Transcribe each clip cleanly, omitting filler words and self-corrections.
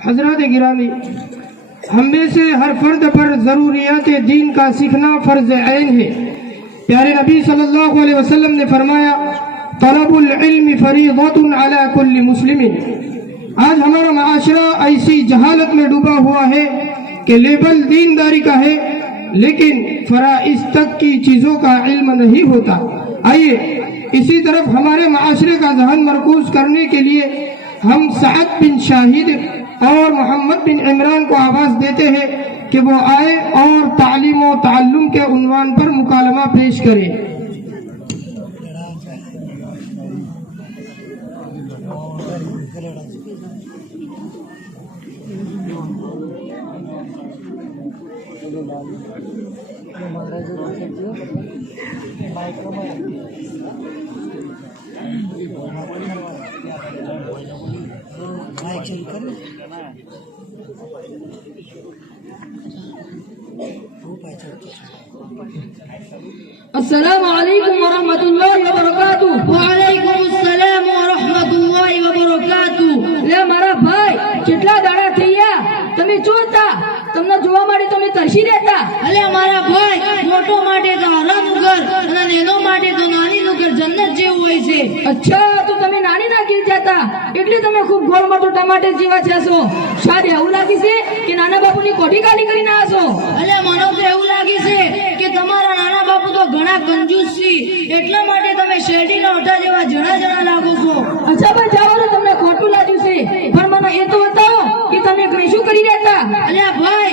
हजरत गिरामी, हम में से हर फर्द पर ज़रूरियात दीन का सीखना फ़र्ज़ ऐन है। प्यारे नबी सल्लल्लाहु अलैहि वसल्लम ने फरमाया, तलबुल इल्म फरीज़तुन अला कुल्ली मुस्लिमिन। आज हमारा माशरा ऐसी जहालत में डूबा हुआ है कि लेबल दीनदारी का है, लेकिन फराइज़ तक की चीज़ों का इल्म नहीं होता। आइए इसी तरफ हमारे माशरे का जहन मरकूज करने के लिए हम सअद बिन शाहिद और मोहम्मद बिन इमरान को आवाज देते हैं कि वो आए और तालीम और ताल्लुम के उन्वान पर मुकालमा पेश करें। अस्सलामु अलैकुम वरहमतुल्लाहि वबरकातुह। वालेकुम अस्सलाम वरहमतुल्लाहि वबरकातुह। લે મારા ભાઈ, કેટલા દાડા થઈ ગયા તમે જોતા, તમને જોવા માટે તમે તરસી રહેતા। અલે મારા ભાઈ, મોટો માટે તો હરામનું ઘર અને નેનો માટે તો નાનીનું ઘર જન્નત જેવું હોય છે। અચ્છા, તો તમે નાની ના ગીર જતા એટલે તમે ખૂબ ગોળ મોટો ટમાટર જેવા છો। શાયદ એવું લાગે છે કે નાના બાપુની કોઠી ખાલી કરીને આવો છો। અલે મને તો એવું લાગે છે કે તમારા નાના બાપુ તો ઘણા કંજૂસ છે, એટલા માટે તમે શેરડીના ઓઠા જેવા જણા જણા લાગો છો। અચ્છા ભાઈ, જાઓ, તમને ખોટું લાગ્યું છે, પણ મને એ તો બતાવો કે તમે કઈ શું કરી રહેતા। અલે ભાઈ,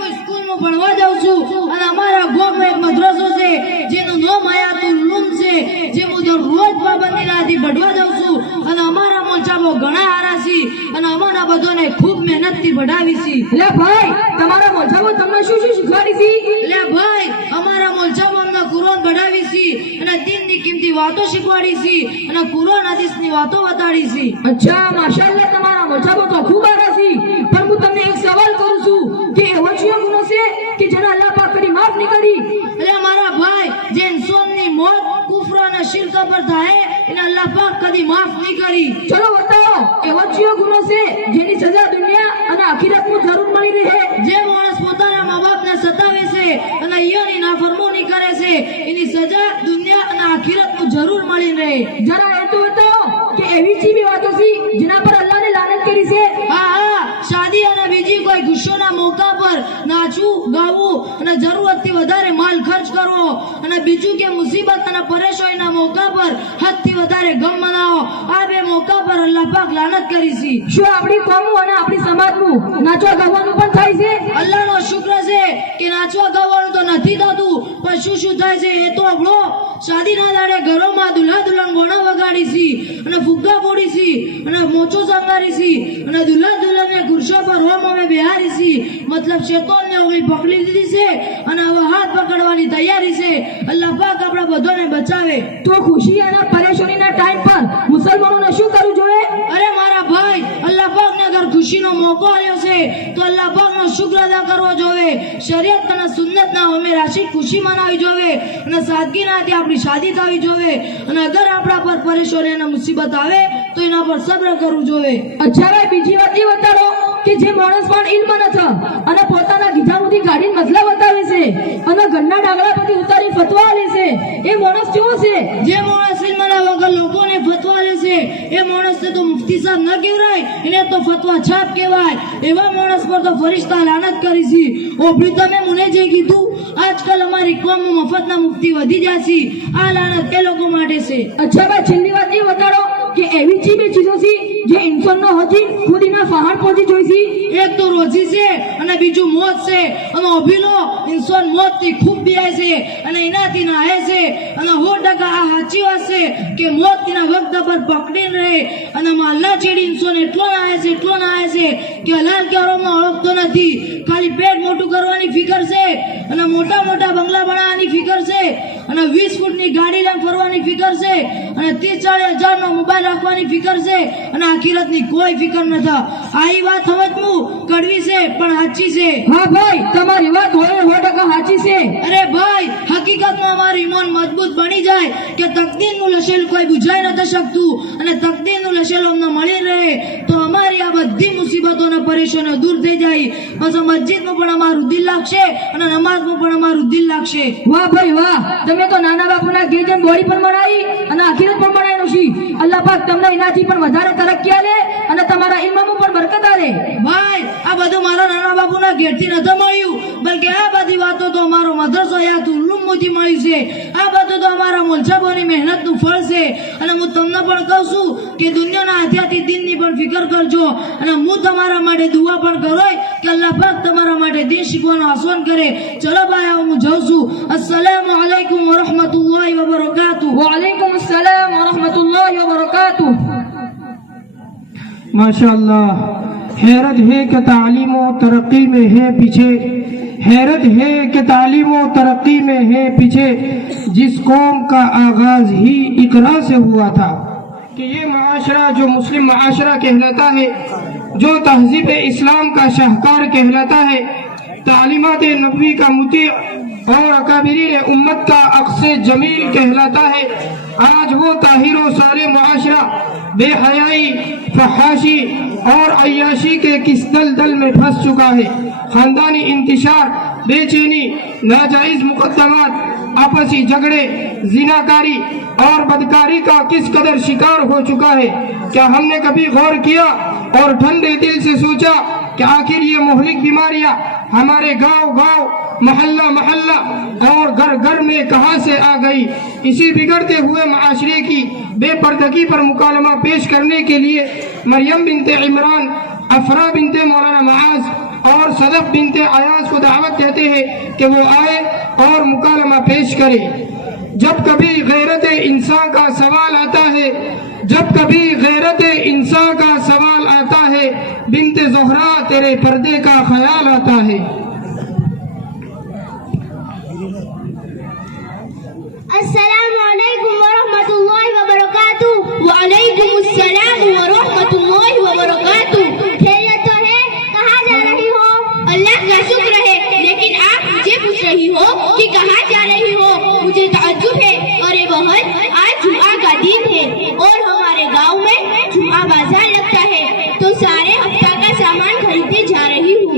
હું સ્કૂલમાં ભણવા જાઉં છું અને અમારા ગામમાં એક મદ્રસો છે જેનું નામ હયાતુલ ઉલુમ છે, જે હું દરરોજ પાબંદીનાથી ભણવા જાઉં છું અને અમારા મોચામાં ઘણા હારા છે અને અમારા બધાને ખૂબ મહેનતથી ભણાવી છે। લે ભાઈ, તમારા મોજામાં તમને શું શું શીખવાડી છે? લે ભાઈ, અમારા મોચામાં અમને કુરાન ભણાવી છે અને દીનની કિંમતી વાતો શીખવાડી છે અને કુરાન હદીસની વાતો બતાડી છે। અચ્છા, માશાઅલ્લાહ, તમારા મોજામાં તો ખૂબ હારા છે, પણ હું તમને એક સવાલ કરું છું કે એવો કયો ગુનો છે કે જેને અલ્લાહ પાક કદી માફ નહીં કરી? અરે મારા ભાઈ, જે ઇન્સાનની મોત કુફર અને શિર્ક પર થાય એને અલ્લાહ પાક કદી માફ નહીં કરી। ચલો બતાવો, એવો કયો ગુનો છે જેની સજા દુનિયા અને આખિરતમાં જરૂર મળી રહે? જે માણસ પોતાના મા બાપને સતાવે છે અને ઈયોની નાફરમાની કરે છે, એની સજા દુનિયા અને આખિરતમાં જરૂર મળી રહે। જરા એ તો બતાવો કે એવી ચીવી વાતો છે જેના પર અલ્લાહને લાનત કરી છે? હા હા, શાદી અને બીજી કોઈ ખુશીઓના મોકા પર નાચવું, ગાવું અને જરૂરતથી વધારે માલ ખર્ચ કરવો અને બીજું કે મુસીબત અને પરેશાનીના મોકા પર હદથી વધારે ગમ મનાવો, આ બે મોકા પર અલ્લાહ પાક લાનત કરી છે। શું આપણી કોમનું અને આપણી સમાજનું નાચવા ગાવાનું પણ થાય છે? અલ્લાહનો શુક્ર છે કે નાચવા ગાવાનું તો નથી થતું, પણ શું શું થાય છે એ તો આપણો શાદીના દાડે ઘરોમાં દુલ્હા દુલ્હન ગોણા વગાડી છે અને ફુગ્ગા ફોડી છે અને મોચો સંગારી છે અને દુલ્હા દુલ્હનને ખુરશા પર હોમ બેહારી છે, મતલબ શેતાનને ઓગળી પકડી લીધી છે અને હવે હાથ પકડવાની તૈયારી છે। અલ્લાહ પાક આપણા બધાને બચાવે। તો ખુશી અને પરેશાનીના ટાઈમ પર મુસલમાનોને શું કરવું જોઈએ? અરે મારા ભાઈ, અલ્લાહ પાકને અગર ખુશીનો મોકો આવ્યો છે તો અલ્લાહ પાકનો શુક્ર અદા કરવો જોઈએ, શરીયત અને સુન્નતના અમે રાશિદ ખુશી મનાવી જોઈએ અને સાદગીનાથી આપણી શાદી થવી જોઈએ અને અગર આપણા પર પરેશાની અને મુસીબત આવે તો એના પર સબ્ર કરવું જોઈએ। અચ્છા ભાઈ, બીજી વાત એ બતાડો કે જે માણસ પણ ઇલ્મ નથી અને પોતાના ગીધામાંથી ગાડીને મસલા બતાવે છે અને ઘરના ડાગલા પરથી ઉતારી ફતવા લે છે, એ માણસ કેવો છે? જે માણસ ઇલ્મના વગર લોકોને ફતવા લે છે એ માણસને તો મુફતી સાહેબ ન કહેવાય, એને તો ફતવા છાપ કહેવાય। એવા માણસ પર તો ફરિશ્તા લાનત કરી છે। ઓબળી તમે મને જે કીધું, આજકાલ અમારી કોમમાં મફતના મુફતી વધી જાય છે, આ લાનત એ લોકો માટે છે। અચ્છા ભાઈ, છેલ્લી વાત એ બતાડો કે એવી ચીજ ચીજો છે જે ઇન્સાનનો હજી ખુદીના પહાડ પહોંચી જોઈ છે? એક તો રોજી છે અને બીજું મોત છે અને અભીલો ઇન્સાન મોતથી ખૂબ બીયાય છે અને એનાથી નાહે છે અને 100% આ સાચી વાત છે કે મોત તેના વખત પર પકડી રહે અને માલના ચેડી ઇન્સાન એટલો નાહે છે કે હલાલ કે હરામમાં ઓળખતો નથી, ખાલી પેટ મોટું કરવાની ફિકર છે અને મોટા મોટા બંગલા બનાવવાની ફિકર છે અને 20 ફૂટની ગાડી લઈને ફરવાની ફિકર છે અને 30-40 હજારનો મોબાઈલ રાખવાની ફિકર છે અને આખિરતની કોઈ ફિકર નથી। આ વાત સમજવું કડવી છે પણ સાચી છે। હા ભાઈ, તમારી વાત 100% સાચી છે। અરે ભાઈ, હકીકતમાં અમારું ઈમાન મજબૂત બની જાય કે તકદીરનું લશેલ કોઈ બુઝાઈ નથી શકતું અને તકદીરનું લશેલ અમને મળી રહે તો અમારી આ બધી મુસીબતો અને પરેશાનીઓ દૂર થઈ જાય. બસ મસ્જિદમાં પણ અમારું દિલ લાગશે અને નમાઝમાં પણ અમારું દિલ લાગશે. વાહ ભાઈ વાહ, તમે તો નાના બાપુના ઘેર જઈને બોડી પણ બનાવી અને આખિરત પણ બનાવી છે. અલ્લાહ પાક તમને એનાથી પણ વધારે તરક્કી આલે અને તમારા ઇલ્મમાં પણ બરકત આલે. ભાઈ આ બધું મારા નાના બાપુના ઘેરથી નથી મળ્યું, બલકે આ બધી વાતો તો અમારો મદ્રસો યાતુલ ઉલુમથી મળી છે. આ બધું તો અમારા મોલસાબોની મહેનતનું ફળ છે. અને હું તમને પણ કહું છું કે દુનિયાના આધ્યાત્મિક દિનની પણ ફિકર કરજો અને હું તમારા માટે દુઆ પણ કરો કે અલ્લાહ પાક તમારા માટે દિન શીખવાનું આસવાન કરે. ચલો ભાઈ હું જાઉં છું. અસ્સલામુ અલૈકુમ વરહમતુલ્લાહિ વબરકાતુહ. वालेकुम अस्सलाम व रहमतुल्लाहि व बरकातुह. माशाअल्लाह, हैरत है कि तालीम और तरक्की में है पीछे, हैरत है कि तालीम और तरक्की में है पीछे, जिस कौम का आगाज ही इकरा से हुआ था. कि ये माशरा जो मुस्लिम माशरा कहलाता है, जो तहजीब इस्लाम का शाहकार कहलाता है, तालीमात नबवी का मुती और अकाबिरीन उम्मत का अक्से जमील कहलाता है, आज वो ताहिर व साले मुआशरा बेहयाई, फहाशी और अय्याशी के किस दलदल में फंस चुका है. खानदानी इंतशार, बेचैनी, नाजायज मुकदमात, आपसी झगड़े, जिनाकारी और बदकारी का किस कदर शिकार हो चुका है. क्या हमने कभी गौर किया और ठंडे दिल से सोचा कि आखिर ये मुहलिक बीमारियां हमारे गांव गांव, मोहल्ला मोहल्ला और घर घर में कहां से आ गई. इसी बिगड़ते हुए माशरे की बेपर्दगी पर मुकालमा पेश करने के लिए मरियम बिनते इमरान, अफरा बिनते मौलाना मुआज और सदफ बिनते अयाज को दावत देते हैं कि वो आए और मुकालमा पेश करे. जब कभी गैरत इंसान का सवाल आता है, जब कभी गैरत इंसान का सवाल आता है, बिनते ज़ोहरा तेरे पर्दे का ख्याल आता है. अस्सलामु अलैकुम वरहमतुल्लाहि वबरकातुह. वालेकुम अस्सलाम वरहमतुल्लाहि वबरकातुह. खैरियत तो है? कहाँ जा रही हो? अल्लाह का शुक्र है, लेकिन आप मुझे पूछ रही हो कि कहाँ जा रही हो? मुझे ताज्जुब है. अरे बहन, आज जुम्आ का दिन है और हमारे गांव में जुम्आ बाजार लगता है, तो सारे हफ्ता का सामान खरीदने जा रही हूँ.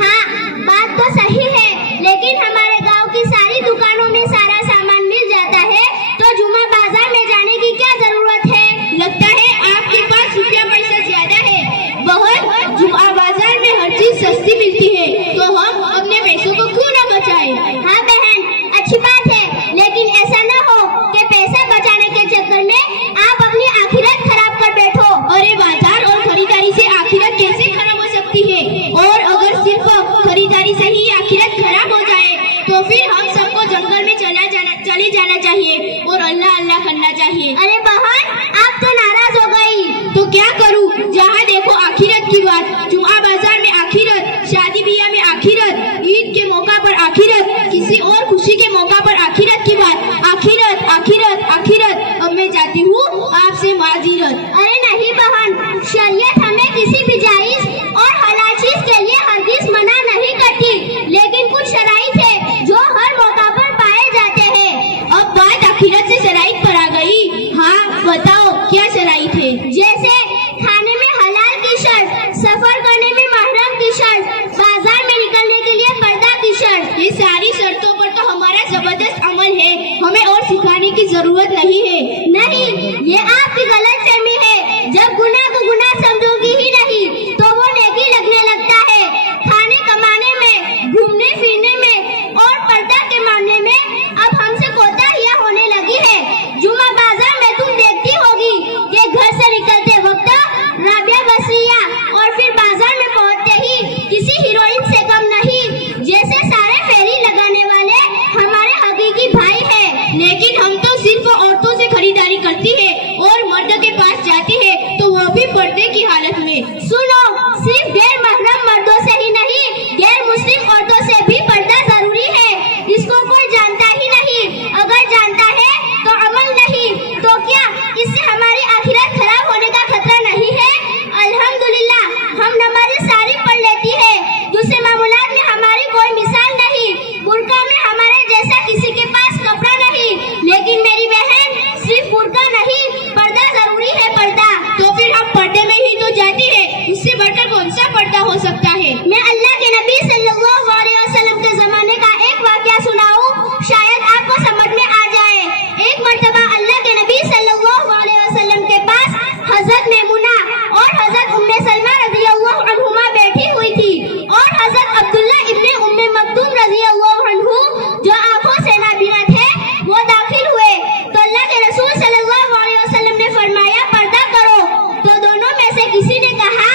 हाँ, बात तो सही है, लेकिन हमारे गांव की सारी दुकानों में सारा सामान मिल जाता है, तो जुम्मा बाजार में जाने की क्या जरूरत है? लगता है आपके पास रुपया पैसा ज्यादा है. बहन, जुम्मा बाजार में हर चीज सस्ती मिलती है, तो हम अपने पैसों को क्यों न बचाएं? हाँ बहन, अच्छी बात है, लेकिन ऐसा न हो कि पैसा बचाने के चक्कर में आप अपनी आखिरत खराब कर बैठो. अरे बाजार और खरीदारी से आखिरत कैसे खराब हो सकती है? और अगर सिर्फ खरीदारी से ही आखिरत खराब हो जाए तो फिर हम सबको जंगल में चले जाना चाहिए और अल्लाह अल्लाह करना चाहिए. अरे बहन, आप तो नाराज हो गई. तो क्या करूं? जहाँ देखो आखिरत की बात. जुम्आ बाजार में आखिरत, शादी ब्याह में आखिरत, ईद के मौका पर आखिरत, किसी और खुशी के मौका पर आखिरत की बात. आखिरत आखिरत आखिरत. अब मैं चाहती हूँ आपसे माजीरत. अरे नहीं बहन, शरीयत हमें किसी भी जायज और हलाल चीज के लिए हरगिज मना नहीं करती, लेकिन कुछ शराइत है जो हर मौका पर पाए जाते हैं. अब बात आखिरत से शराइत पर आ गई. हाँ बताओ, क्या शराइत है? जैसे खाने में हलाल की शर्त, सफर करने में महरम की शर्त, बाजार में निकलने के लिए पर्दा की शर्त. ये सारी शर्तों पर तो हमारा जबरदस्त अमल है, हमें और सिखाने की जरूरत नहीं है. नहीं, ये आपकी गलतफहमी है. जब गुनाह को गुनाह समझोगी ही नहीं तो वो नेकी लगने लगता है. खाने कमाने में, घूमने फिरने में और पर्दा के मामले में अब हमसे कोताहियां होने लगी है. जुम्मा बाजार में तुम देखती होगी कि घर से निकलते वक्त राबिया बसरिया और फिर बाजार में पहुंचते ही किसी हीरोइन से कम नहीं, जैसे सारे फेरी लगाने वाले हमारे हकीकी भाई है. लेकिन हम तो सिर्फ औरतों से खरीदारी करती है और मर्द के पास जाती है तो वो भी पर्दे की हालत में. सुनो, सिर्फ गैर महरम मर्दों से ही नहीं, गैर मुस्लिम औरतों से भी पर्दा जरूरी है. इसको कोई जानता ही नहीं. अगर जानता है तो अमल नहीं, तो क्या इससे हमारी आखिरत खराब होने का खतरा नहीं है? अल्हम्दुलिल्लाह, हम नमाज़ें सारी पढ़ लेती है. दूसरे मामूलात में हमारी कोई मिसाल नहीं. बुर्का में हमारे जैसा किसी के पास कपड़ा नहीं. लेकिन मेरी बहन, सिर्फ बुर्का नहीं, पर्दा जरूरी है. पर्दा तो फिर हम पर्दे में ही तो जाती है. हो सकता है। मैं अल्लाह के नबी सल्लल्लाहु अलैहि वसल्लम के ज़माने का एक वाक़या सुनाऊं, शायद आपको समझ में आ जाए। एक मर्तबा अल्लाह के नबी सल्लल्लाहु अलैहि वसल्लम के पास हज़रत मैमुना और हज़रत उम्मे सलमा रज़ियल्लाहु अन्हुमा बैठी हुई थी और हज़रत अब्दुल्ला इब्ने उम्मे मक्तूम रज़ियल्लाहु अन्हु जो आंखों से नाबीना थे वो दाखिल हुए। तो अल्लाह के रसूल सल्लल्लाहु अलैहि वसल्लम ने फरमाया पर्दा करो। तो दोनों में से किसी ने कहा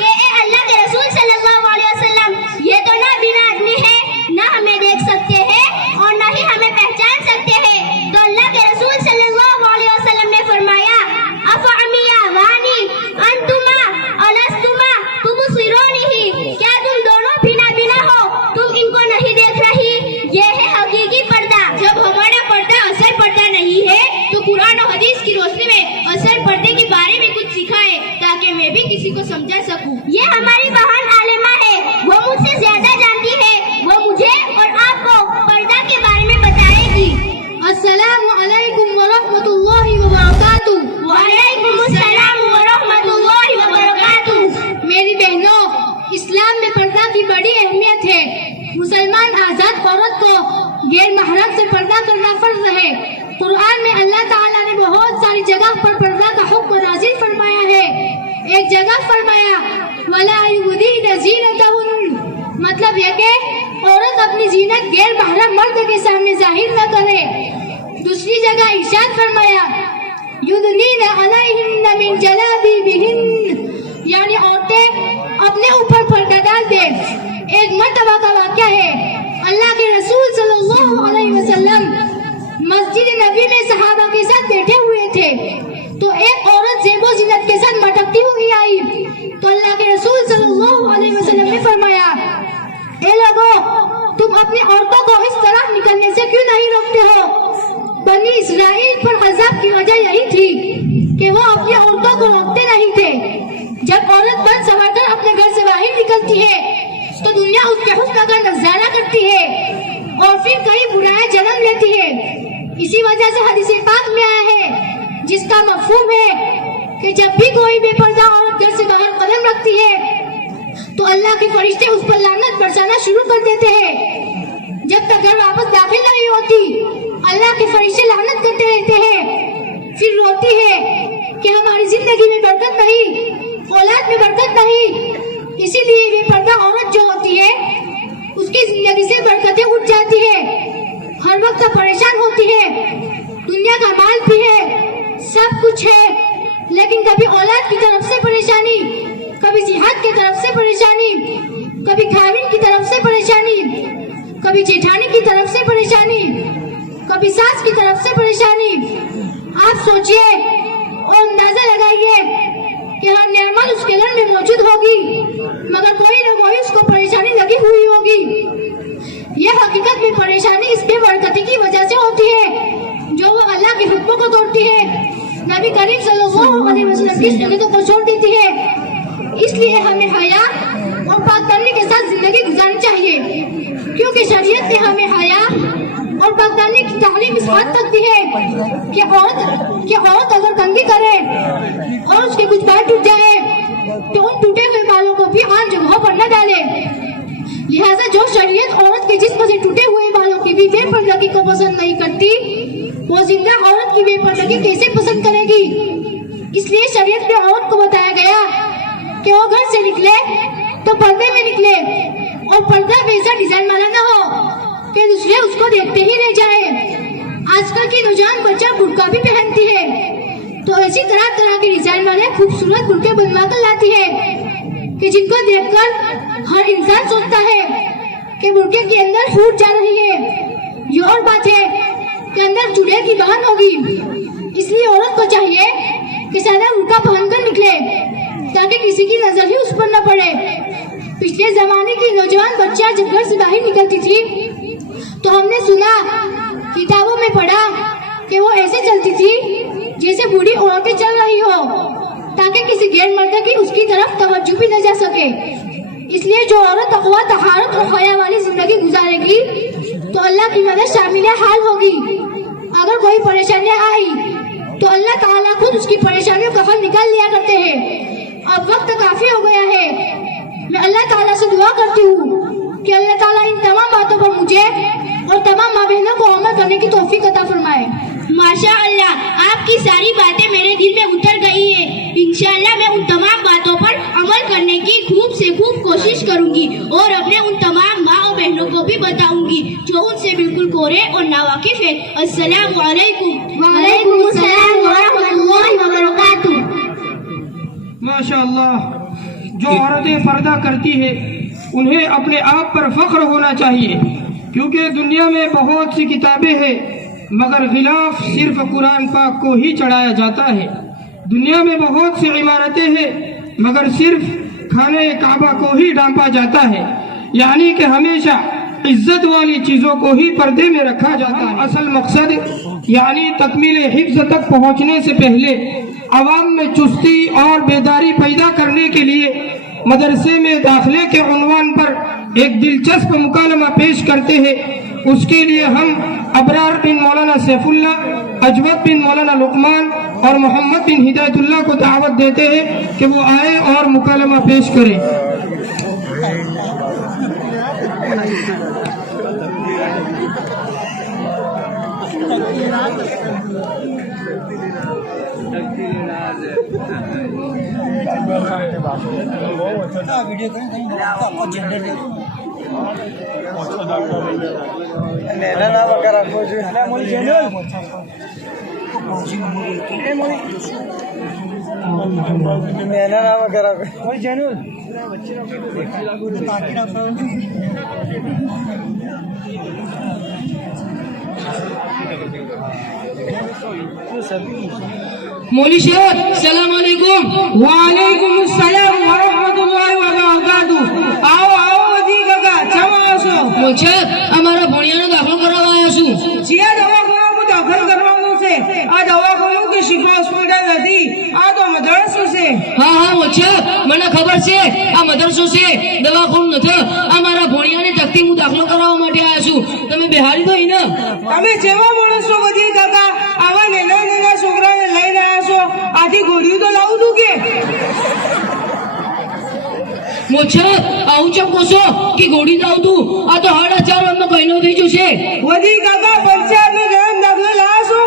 कि ए अल्लाह के रसूल सल्लल्लाहु अलैहि वसल्लम, ये तो नाबीना आदमी है, ना हमें देख सकते हैं और ना ही हमें पहचान सकते हैं। तो अल्लाह के रसूल सल्लल्लाहु अलैहि वसल्लम ने फरमाया अफ़अमिया वानी अंतुमा अलस्तुमा तुबसिरोनिही, क्या तुम दोनों भी नाबीना हो, तुम इनको नहीं देख रही? ये है हकीकी पर्दा। जब हमारा पर्दा असल पर्दा नहीं है तो कुरान और हदीस की रोशनी में असल पर्दे के बारे में कुछ सिखाए ताकि मैं भी किसी को समझा सकूं। ये हमारी बहन आलिमा है, वो मुझसे ज्यादा जानती है, वो मुझे और आपको पर्दा के बारे में बताएगी। अस्सलामु अलैकुम व रहमतुल्लाहि व बरकातुहू। वालेकुम अस्सलाम व रहमतुल्लाहि व बरकातुहू। मेरी बहनों, इस्लाम में पर्दा की बड़ी अहमियत है। मुसलमान आजाद औरत को गैर महरम से पर्दा करना फर्ज है। कुरान में अल्लाह ताला ने बहुत सारी जगह पर पर्दा का हुक्म नाज़िल फरमाया है। एक जगह फरमाया वला युबदीना ज़ीनतहुन, मतलब यह कि औरत अपनी जीनत गैर महरम मर्द के सामने जाहिर न करे। दूसरी जगह इरशाद फरमाया युदनीना अलैहिन्ना मिन जलाबिबिहिन, यानी औरतें अपने ऊपर पर्दा डाल दे। एक मर्तबा का वाक़या है, अल्लाह के रसूल सल्लल्लाहु अलैहि वसल्लम मस्जिद नबी में सहाबा के साथ बैठे हुए थे तो एक औरत ज़ेबो ज़ीनत के साथ मटकती हुई आई। तो अल्लाह के रसूल सल्लल्लाहु अलैहि वसल्लम ने फरमाया ए लोगों, तुम अपनी औरतों को इस तरह निकलने से क्यों नहीं रोकते हो? बनी इसराइल पर अज़ाब की वजह यही थी कि वो अपनी औरतों को रोकते नहीं थे। जब औरत बन संवर कर अपने घर से बाहर निकलती है तो दुनिया उसके हुस्न का नजारा करती है और फिर कई बुराइयां जन्म लेती है। इसी वजह से हदीस पाक में आया है जिसका मफहूम है कि जब भी कोई बेपर्दा औरत घर से बाहर कदम रखती है तो अल्लाह के फरिश्ते उस पर लानत बरसाना शुरू कर देते हैं। जब तक घर वापस दाखिल नहीं होती अल्लाह के फरिश्ते लानत करते रहते हैं। फिर रोती है कि हमारी जिंदगी में बरकत नहीं, औलाद में बरकत नहीं। इसीलिए बेपर्दा औरत जो होती है उसकी जिंदगी से बरकतें उठ जाती है, हर वक्त परेशान होती है। दुनिया का माल भी है, सब कुछ है, लेकिन कभी औलाद की तरफ से परेशानी, कभी जिहाद की तरफ से परेशानी, कभी खाविन की तरफ से परेशानी, कभी जेठानी की तरफ से परेशानी, कभी सास की तरफ से परेशानी। आप सोचिए और अंदाजा लगाइए कि हाँ नेमत उसके घर में मौजूद होगी मगर कोई न कोई उसको परेशानी लगी हुई होगी। यह हकीकत में परेशानी इस बेबरकती की वजह से होती है जो वो अल्लाह के हुक्मों को तोड़ती है, नबी करीम सल्लल्लाहु अलैहि वसल्लम की सुन्नतों को छोड़ देती है। इसलिए हमें हया और पाकदानी के साथ जिंदगी गुजारनी चाहिए, क्योंकि शरीयत ने हमें हया और पाकदानी की तालीम इस हद तक दी है कि औरत अगर कंघी करे और उसके कुछ बाल टूट जाए तो उन टूटे हुए बालों को भी आम जगहों पर न डाले। लिहाजा जो शरीयत औरत के जिस्म से टूटे हुए बालों की भी बेपर्दगी को पसंद नहीं करती, वो जिंदा औरत की बेपर्दगी कैसे पसंद करेगी? इसलिए शरीयत में औरत को बताया गया कि वो घर से निकले तो पर्दे में निकले और पर्दा वैसा डिजाइन वाला न हो कि दूसरे उसको देखते ही रह जाए। आजकल की नौजवान बच्चा बुर्का भी पहनती है तो ऐसी तरह तरह के डिजाइन वाले खूबसूरत बुर्के बनवा कर लाती है कि जिनको देखकर हर इंसान सोचता है कि बुर्के के अंदर फूट जा रही है। ये और बात है कि अंदर चूड़े की बहन होगी। इसलिए औरत को चाहिए कि सादा बुर्का पहनकर निकले ताकि किसी की नजर ही उस पर न पड़े। पिछले जमाने की नौजवान बच्चियां जब घर से बाहर निकलती थी तो हमने सुना, किताबों में पढ़ा कि वो ऐसे चलती थी जैसे बूढ़ी औरतें चल रही हो, ताकि किसी गैर मर्द की उसकी तरफ तवज्जो भी न जा सके। इसलिए जो औरत तकवा, तहारत और हया वाली जिंदगी गुजारेगी तो अल्लाह की मदद शामिल हाल होगी। अगर कोई परेशानियां आई तो अल्लाह ताला खुद उसकी परेशानियों का हल निकाल लिया करते हैं। अब वक्त काफी हो गया है, मैं अल्लाह ताला से दुआ करती हूँ कि अल्लाह ताला इन तमाम बातों पर मुझे और तमाम माँ बहनों को अमल करने की तौफीक अता फरमाए। माशा अल्लाह, आपकी सारी बातें मेरे दिल में उतर गई है। इंशाअल्लाह मैं उन तमाम बातों पर अमल करने की खूब से खूब कोशिश करूंगी और अपने उन तमाम माँ और बहनों को भी बताऊंगी जो उनसे बिल्कुल कोरे और नावाकिफ है। अस्सलामु अलैकुम। वालेकुम अस्सलाम व रहमतुल्लाहि व बरकातुहू। माशाअल्लाह, जो औरतें पर्दा करती है उन्हें अपने आप पर फख्र होना चाहिए, क्योंकि दुनिया में बहुत सी किताबें हैं मगर गिलाफ सिर्फ कुरान पाक को ही चढ़ाया जाता है। दुनिया में बहुत सी इमारतें हैं मगर सिर्फ खाने काबा को ही ढांपा जाता है, यानी कि हमेशा इज्जत वाली चीजों को ही पर्दे में रखा जाता है। असल मकसद यानी तकमील हिफ्ज तक पहुंचने से पहले अवाम में चुस्ती और बेदारी पैदा करने के लिए मदरसे में दाखिले के उन्वान पर एक दिलचस्प मुकालमा पेश करते हैं। उसके लिए हम अबरार बिन मौलाना सैफुल्ला, अजवद बिन मौलाना लुकमान और मोहम्मद बिन हिदायतुल्लाह को दावत देते हैं कि वो आए और मुकालमा पेश करें। मौली शेख, सलाम अलैकुम। वालेकुम अस्सलाम व रहमतुल्लाहि व बरकातुहू। आओ आओ वदी काका, चमा आसो। મોચે અમારા ભણિયાનો દાખલો કરાવવા આવ્યો છું। जिया दवाखाना को दाखिल करवानो से आ दवाखाना के शिफा हॉस्पिटल નથી, આ તો મદરસો છે। હા હા મોચે, મને ખબર છે આ મદરસો છે, દવાખાનું નથી। અમારા ભણિયાને તકતી હું દાખલો કરાવવા માટે આવ્યો છું। તમે બેહારી દો ને। તમે જેવા માણસો વધી કાકા આવા નાના નાના છોકરાને લઈને આવ્યા છો, આથી ગોળીઓ તો લાવું તું કે મોચે આવું ચમ કોસો કે ગોળી દાવ તું? આ તો 4.5 વર્ષનો મહિનો થઈ ગયો છે। વધી કાકા પંચાયતનો જન્મ દાખલો લાવો છો?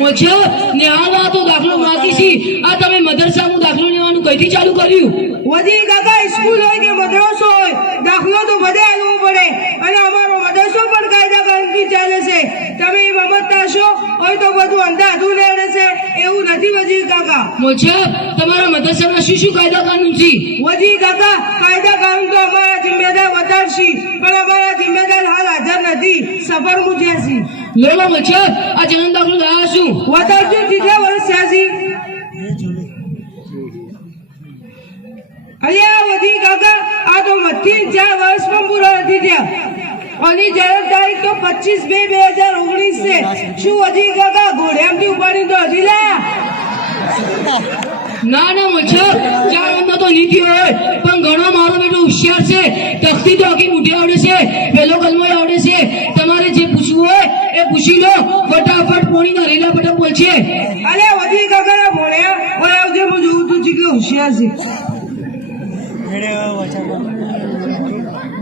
મોચે નેહાવા તો દાખલો માંગી છી, આ તમે મદરસામાં દાખલો લેવાનું કઈથી ચાલુ કર્યું? વધી કાકા સ્કૂલ હોય કે મદરસો હોય, દાખલો તો બધે આવવો પડે અને અમારો મદરસો પણ કાયદા કાનૂનથી ચાલે છે। તમે એ બાબતતા છો હોય તો બધું અંધાધું લેડે છે, એવું નથી વજી કાકા। મોચે તમારા મદરસામાં શું શું કાયદા કાનૂન છે? વજી કાકા કાયદા કાનૂન તો અમારા જિમ્મેદાર વધારશી, પણ અમારા જિમ્મેદાર હાલ હાજર નથી, સફર મુજ્યાસી। લેલો મોચે આ જન્મ દાખલો લાવ્યા છું। વધારજો કેટલા વર્ષ થયા? અલ્યા વધી કાકા આ તો મથી 4 વર્ષ પણ પૂરા નથી થયા અને જન્મ તારીખ તો 25/2/2019 છે। શું વધી કાકા ઘોડિયામથી ઉપાડી તો હજી લાયા? ના ના મોચે 4 વર્ષનો તો નીતિ હોય, પણ ઘણો મારો બેટો હોશિયાર છે, તખતી તો આખી બુઢી આવડે છે, પેલો કલમો આવડે છે। તમારે જે પૂછવું હોય એ પૂછી લો, ફટાફટ પોણીના રેલા પટા બોલશે। અલ્યા વધી કાકાના ભોળ્યા ઓય આવજે, હું જોઉં તું કેટલો હોશિયાર છે।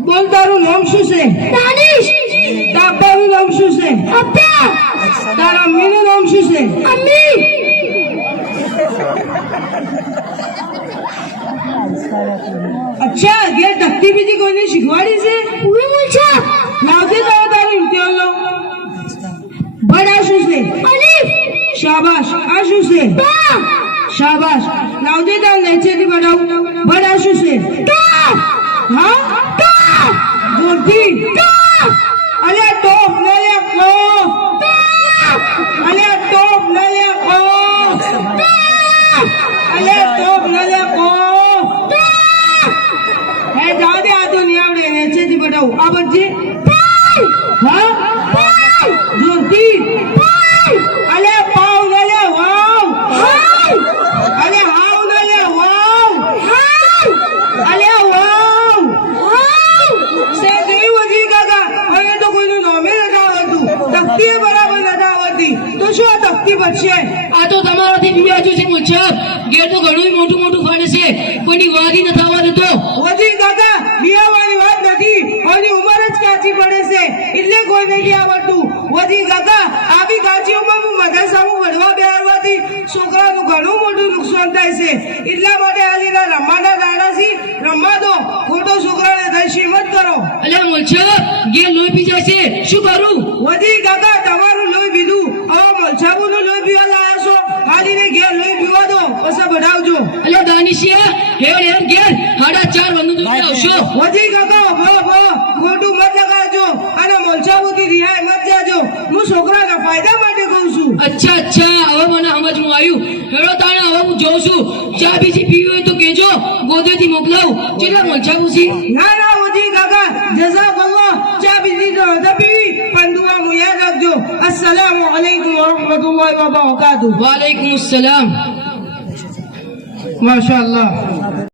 બોલ તારું નામ શું છે? दानिश। તારું નામ શું છે? अब्बा। તારા અમ્મીનું નામ શું છે? अम्मी। અચ્છા ઘેર તકતી બીજી કોઈને શીખવાડી છે? उही मुलछा। લાવજે તારું ઇમ્તિહાન લો। બડા શું છે? अलिफ। શાબાશ। આ શું છે? बा। શાબાશ। લાવજે તાર નીચેથી બડાવ। બડા શું છે? का। હા का। જોરથી। का। અલ્યા ટોપ ના લે કોફ। का। અલ્યા ટોપ ના લે કોફ। અલ્યા ટોપ ના લે કોફ। હે જા દે, આ તો નહીં આવડે, નીચેથી બડાવ। આ બચ્ચે હા જોરથી। અલ્યા પાવ ના લે વાવ। અલ્યા હાવ ના લે વાવ। અલ્યા વાવ સે જોયું વજી કાકા? હવે તો કોઈનું નામે નથી આવડતું, તકતી બરાબર નથી આવડતી, તો શું આ તકતી બચશે? આ તો તમારાથી બીવાજુ છે મોચે, ઘેર તો ઘણું મોટું મોટું ફાડે છે, કોઈની વારી નથી આવવા દેતો। વજી કાકા કઈ નહીં આવડતું. વધી કાકા આવી ગાજીઓમાં હું મદરસામાં ભણવા બેહારવાથી છોકરાનું ઘણું મોટું નુકસાન થાય છે. એટલા માટે આજે રમવાના દાડા છે, રમવા દો, ખોટો છોકરાને દઈશી મત કરો. અલ્યા મોલછા ગે લોહી પી જાય છે, શું કરું? વધી કાકા તમારું લોહી પીધું, હવે મલછાબુનું લોહી પીવા લાયા છો, હાજીને ઘેર લોહી પીવા દો, પછી ભણાવજો. અલ્યા દાનિશિયા હેડ હેડ ઘેર 4:30 વાગ્યે તો આવશો. વધી કાકા ખોટું મત લગાવજો અને મલછાબુથી રિહાઈ મત જાજો. હું છોકરાના ફાયદા માટે કહું છું. અચ્છા હવે મને સમજમાં આવ્યું. હેડો તાણે હવે હું જોઉં છું. ચા બીજી પીવી હોય તો કેજો, ગોદેથી મોકલાવું. કેટલા મોલછા પૂછી? ના વધી કાકા જઝાકલ્લાહ. ચા બીજી તો ન પીવી, પણ દુઆ યાદ રાખજો. અસ્સલામુ અલૈકુમ વરહમતુલ્લાહિ વબરકાતુહ. વાલેકુમ અસ્સલામ. माशाअल्लाह.